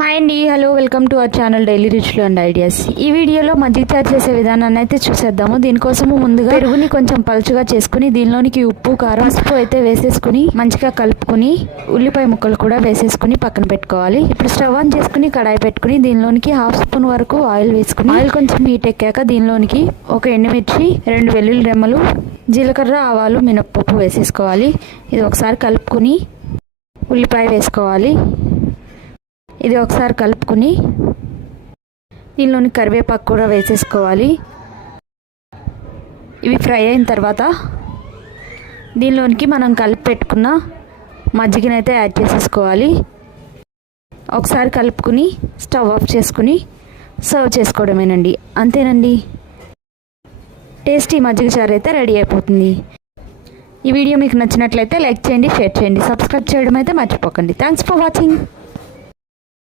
Hi అండి, hello, welcome to our channel daily రుచులు and ideas. ఈ వీడియోలో మజ్జిగ తయారు చేసే విధానాన్ని అయితే చూసేద్దాము. దీనికోసము ముందుగా పెరుగుని కొంచెం పలుచగా చేసుకుని దీనిలోనికి ఉప్పు, కారం, పసుపు అయితే వేసేసుకుని మంచిగా కలుపుకుని ఉల్లిపాయ ముక్కలు కూడా వేసేసుకుని పక్కన పెట్టుకోవాలి. ఇప్పుడు స్టవ్ ఆన్ చేసుకుని కడాయి పెట్టుకుని దీనిలోనికి 1/2 స్పూన్ వరకు ఆయిల్ వేసుకుని ఆయిల్ కొంచెం హీట్ ఎక్కాక దీనిలోనికి ఒక ఎండుమిర్చి, 2 వెల్లుల్లి రెమ్మలు, జీలకర్ర, ఆవాలు, మినప్పప్పు వేసేసుకోవాలి. ఇది ఒకసారి కలుపుకుని ఉల్లిపాయ వేసుకోవాలి. ఇది ఒకసారి కలుపుకుని దీనిలోని కరివేపాకు కూడా వేసేసుకోవాలి. ఇవి ఫ్రై అయిన తర్వాత దీనిలోనికి మనం కలిపి పెట్టుకున్న మజ్జిగనైతే యాడ్ చేసేసుకోవాలి. ఒకసారి కలుపుకుని స్టవ్ ఆఫ్ చేసుకుని సర్వ్ చేసుకోవడమేనండి. అంతేనండి, టేస్టీ మజ్జిగ చారు అయితే రెడీ అయిపోతుంది. ఈ వీడియో మీకు నచ్చినట్లయితే లైక్ చేయండి, షేర్ చేయండి, సబ్స్క్రైబ్ చేయడం అయితే మర్చిపోకండి. Thanks for watching.